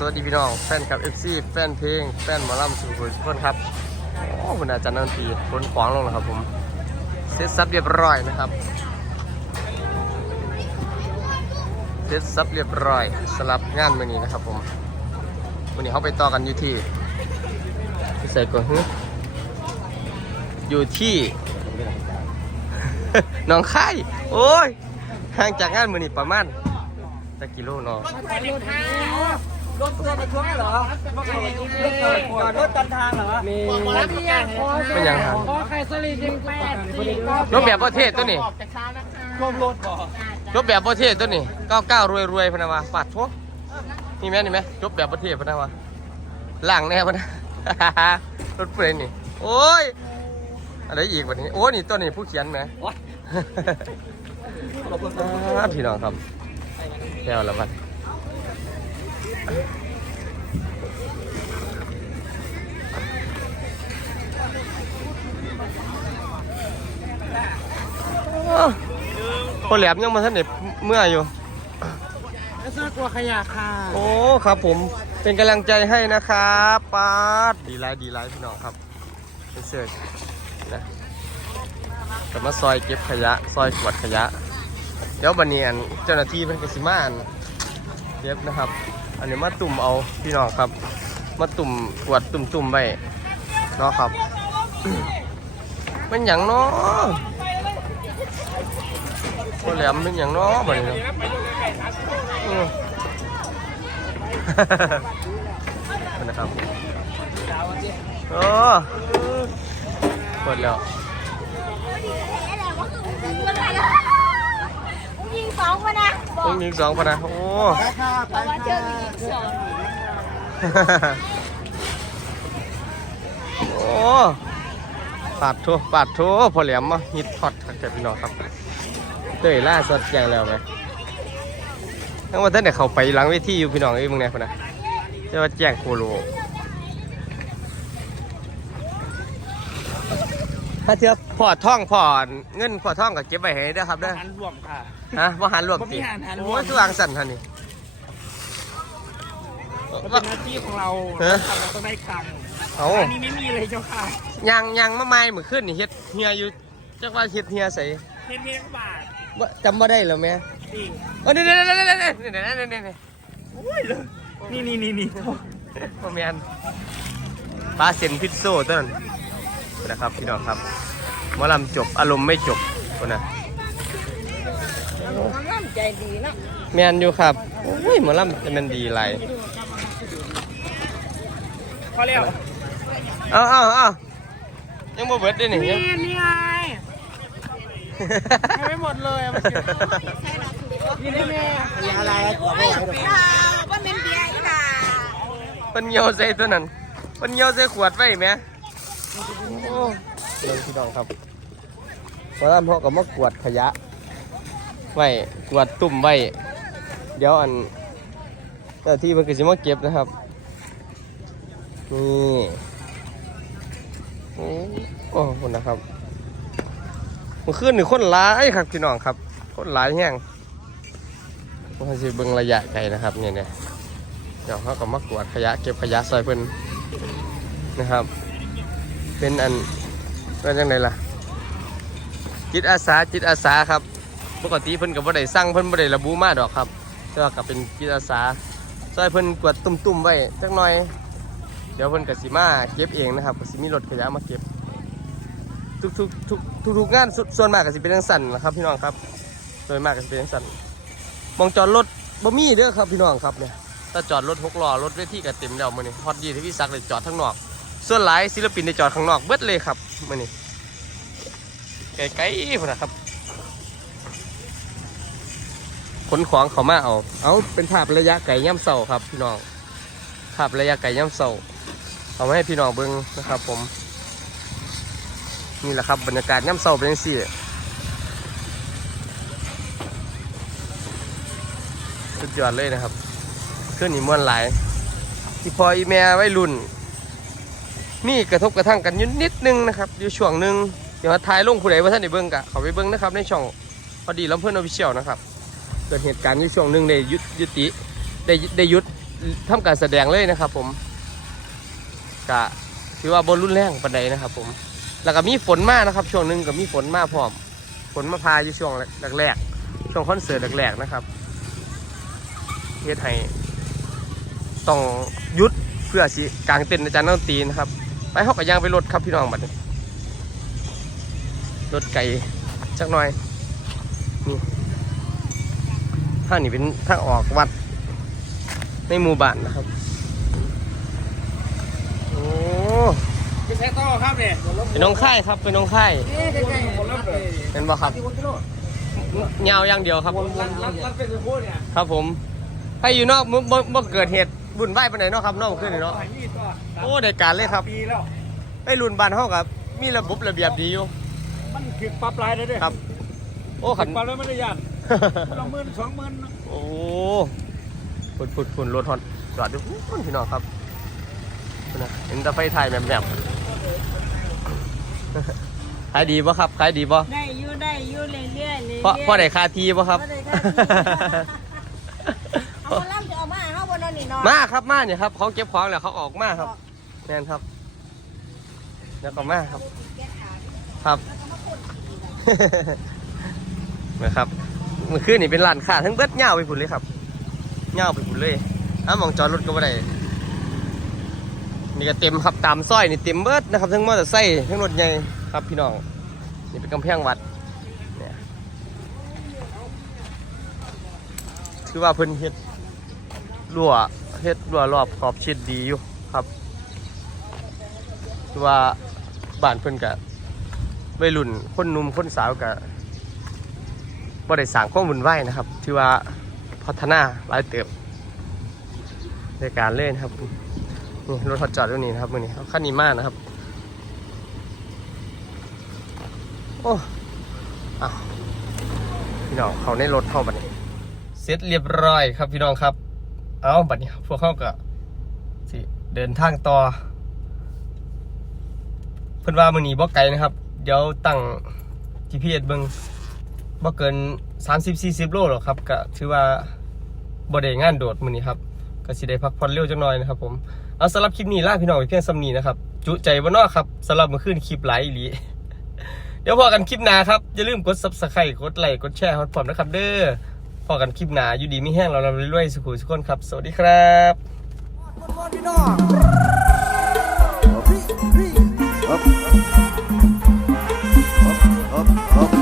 สวัสดีพี่น้องแฟนคลับ FC แฟนเพลง แฟนหมอลำสุขุมทุกคนครับโอ้คุณอาจารย์นันทีขนขวางลงนะครับผมเสร็จสับเรียบร้อยนะครับเสร็จสับเรียบร้อยสลับงานมือนี้นะครับผมวันนี้เขาไปต่อกันอยู่ที่ที่ใส่ก่อนฮึอยู่ที่ น้องค่ายโอ้ยห่างจากงานมือนี้ประมาณตะกิโลเนาะ รถเพื่อนในช่วงเหรอรถจอดรถตันทางเหรอมีเป็นยังครับขอไข่สลิดยิงแปดสี่เก้ารถแบบประเทศตัวนี้รวมรถบ่รถแบบประเทศตัวนี้เก้าเก้ารวยรวยพะนะวะปาดทั่วนี่แม่นี่ไหมรถแบบประเทศพะนะวะล่างแน่พะนะรถเปรนนี่ โอ้ยอะไรอีกวันนี้ โอ้นี่ตัวนี้ผู้เขียนไหมอ่าพี่น้องครับแก้วละมันอ้าว พอแหลมยังมาท่านเด็เมื่ออยู่แล้วซื้อกลัวขยะค่ะ โอ้ ครับผม เป็นกำลังใจให้นะครับป้าดดีไลฟ์ดีไลฟ์พี่น้องครับเป็นเสื้อนะกลับมาซอยเก็บขยะ ซอยขวดขยะ เดี๋ยวบันเนียนเจ้าหน้าที่เป็นกสิมาอันเก็บนะครับ อันนี้มาตุ่มเอาพี่น้องครับ มาตุ่มขวดตุ่มตุ่มๆไว้เนาะครับเป็นอย่างเนาะพอแหลมเป็นอย่างเนาะบัดนี้เนะอืมนะครับโอ้หมดแล้ว ยิงสองคนนะบอต้กองยิงสองปะนะโอ้ ไปค่ะไปว่าเจอค่ะยิงสองโอ้ปาดทั่วปาดทั่วพอแหลมมาฮิตฮอตครับพี่น้องครับเตยล่าสดอย่างแล้วไหมทั้งวันท่านเนี่ยเขาไปหลังเวทีอยู่พี่น้องเอ้ยมึงเนี่ยคนนะจะว่าแจ้งโคโล ถ้าเทียบพอท่องพอเงินพอท่องกับเก็บไว้ให้เด้อครับเด้อหันรวมค่ะ ฮะว่าหันรวมบ่มีติหันหันรวม โอ้ยคือวางสั่นท่านนี่มันเป็นหน้าที่ของเราฮะทำเราต้องได้ครั้งเอา อันนี้ไม่มีเลยเจ้าค่ะยังยังมาไม่เหมือนขึ้นนี่เฮ็ดเฮียอยู่จักว่าเฮ็ดเฮียใส่เพียงเพียงบาทว่าจำบ่ได้เหรอแม่จริงเอ้ยนี่นี่นี่นี่นี่นี่นี่นี่นี่นี่นี่นี่นี่พ่อแม่นปลาเซนพิซโซ่ต้นน นะครับพี่น้องครับหมอลำจบอารมณ์ไม่จบคนน่ะน้ำใจดีเนาะแมนอยู่ครับโอ้ยหมอลำจะแมันดีไรพอแล้วเอาเอาเอายังบ่เบิดเด้นี่ยังนี่นี่ไงไม่หมดเลยอะมันนี่ได้แม่อะไรว่าเป็นเบียร์อีหล่าเพิ่นเหี่ยวใส่ตัวนั้นเพิ่นเหี่ยวใส่ขวดไว้แหมโอ้ เรื่องพี่น้องครับหมอลำพ่อก็มากวาดขยะ ไว้กวาดตุ่มไว้ เดี๋ยวอันเจ้าที่มันก็สิมาเก็บนะครับ นี่โอ้โอ้คนนะครับมื่อคืนหนี่คนหลายครับพี่น้องครับ คนหลายแห้งว่าสิเบิ่งระยะไกลนะครับเนี่ยเนี่ยเดี๋ยวเขาก็มากวาดขยะเก็บขยะใส่เพิ่นนะครับ เป็นอันเป็นยังไงล่ะ จิตอาสาจิตอาสาครับ ปกติเพิ่นก็บ่ได้สั่งเพิ่นบ่ได้ระบุมาดอกครับ แต่ว่าก็เป็นจิตอาสาซอยเพิ่นกวดตุ่มๆไว้จักหน่อย เดี๋ยวเพิ่นก็สิมาเก็บเองนะครับก็สิมีรถขยะมาเก็บ ทุกทุกทุกทุกทกงานส่วนส่วนมากก็สิเป็นจังสั่นนะครับ พี่น้องครับโดยมากก็สิเป็นจังสั่นมองจอดรถบ่มีเด้อครับพี่น้องครับเนี่ยถ้าจอดรถหกล้อรถเวทีก็เต็มแล้วมื้อนี้ฮอตดีที่พี่ซักเลยจอดข้งนอก ส่วนหลายศิลปินได้จอดข้างนอกเบิดเลยครับมื้อนี้ไกลๆพุ่นนะครับขนของเขามาเอา เอาเป็นภาพระยะไกลย่ำเสาครับพี่น้อง ภาพระยะไกลย่ำเสาเอามาให้พี่น้องเบิ่งนะครับผม นี่แหละครับบรรยากาศย่ำเศร้าเป็นจังซี่สุดยอดเลยนะครับ เครื่องนี้มวนหลายที่พออีแม่ไว้รุ่น มีกระทบกระทั่งกันอยู่นิดนึงนะครับอยู่ช่วงหนึ่งเดี๋ยวมาถ่ายลงผู้ใดว่าท่านได้เบิ่งกะเขาไปเบิ่งนะครับในช่องพอดีลำเพื่อนออฟฟิเชียลนะครับเกิดเหตุการณ์อยู่ช่วงหนึ่งได้ยุดยุติได้ได้ยุดทำการแสดงเลยนะครับ ผมกะถือว่าบนรุ่นแรงปันใดนะครับ ผม แล้วก็มีฝนมากนะครับ ช่วงหนึ่งก็มีฝนมากพร้อมฝนมาพาอยู่ช่วงแรกๆช่วงคอนเสิร์ตแรกๆนะครับเฮ็ดให้ต้องยุดเพื่อสิกลางเต็นอาจารย์นักดนตรีนะครับ ไปเขาก็ย่างไปรถครับพี่น้องบัดนี้รถไก่จักหน่อยนี่ทางนี้เป็นทางออกวัด ในหมู่บ้านนะครับ โอ้พี่แซ่ต้อครับเนี่ยเป็นน้องค่ายครับเป็นน้องค่ายนี่ใกล้ๆผมรับเลยเป็นบ่ครับที่คนที่โลดเงาวอย่างเดียวครับรับรับรับเป็นผู้เนี่ยครับผมให้อยู่นอกบ่บ่บ่เกิดเหตุ บุญไหวปานไหนเนาะครับนอกขึ้นนี่เนาะหายมีดก็โอ้ได้การเลยครับ ปีแล้ว ไอ้รุ่นบ้านเฮากับมีระบบระเบียบดีอยู่มันคือปลาปลายเลยเด้ครับ โอ้ขันปลาแล้วไม่ได้ยันเราหมื่นสองหมื่นโอ้ฝุ่นฝุ่นฝุ่นรถฮอนจอดดูฝุ่นพี่น้องครับฝุ่นนะเห็นแต่ไฟถ่ายแบบแบบขายดีป่ะครับขายดีป่ะได้อยู่ได้อยู่เรื่อยๆเรื่อยๆเพราะเพราะได้คาทีป่ะครับ เพราะได้ค่าที เอามาล่ำจะ เอามาเอาบนนั่นนี่เนาะมาครับมาเนี่ยครับเขาเก็บของแล้วเขาออกมาครับแม่นครับแล้วก็มาครับ ครับ นะครับเมื่อคืนนี่เป็นร้านค้าทั้งเบิดเงาวไปผุนเลยครับเงาวไปผุนเลยอ้ามองจอดรถก็ไม่ได้นี่ก็เต็มครับตามซอยนี่เต็มเบิดนะครับทั้งมอเตอร์ไซค์ทั้งรถใหญ่ครับพี่น้องนี่เป็นกำแพงวัดเนี่ยถือว่าเพิ่นเฮ็ด รั้วเฮ็ดรั้วรอบขอบชิดดีอยู่ครับว่าบ้านเพิ่นกะวัยรุ่นคนหนุ่มคนสาวกะบ่ได้สร้างความวุ่นวายนะครับ ที่ว่าพัฒนาหลายเติบในการเล่นครับนี่รถฮอตจอดตรงนี้นะครับมือนี้เอาคันนี้มากนะครับโอ้อ้าวพี่น้องเขาในรถเข้าบัดนี้เสร็จเรียบร้อยครับพี่น้องครับ เอาบัดนี้พวกเขาก็สิเดินทางต่อ เพิ่นว่ามือนี้บ่ไกลนะครับ เดี๋ยวตั้ง GPS เบิ่งบ่เกิน 30-40 โลหรอกครับก็ถือว่าบ่ได้งานโดดมื้อนี้ครับก็สิได้พักผ่อนเร็วจังหน่อยนะครับผมเอาสำหรับคลิปนี้ลาพี่น้องไปเพียงส่ำนี้นะครับ จุใจบ่นาะครับสำหรับเมื่อคืนคลิปหลอีหลีเดี๋ยวพอกันคลิปหน้าครับ อย่าลืมกด Subscribe กดไลค์กดแชร์ฮอตพร้อมนะครับเด้อ พอกันคลิปหน้าอยู่ดีไม่แห้งเราเราเรื่อยๆสุขุสุขคนครับ สวัสดีครับพี่น้อง Up, up, up, up.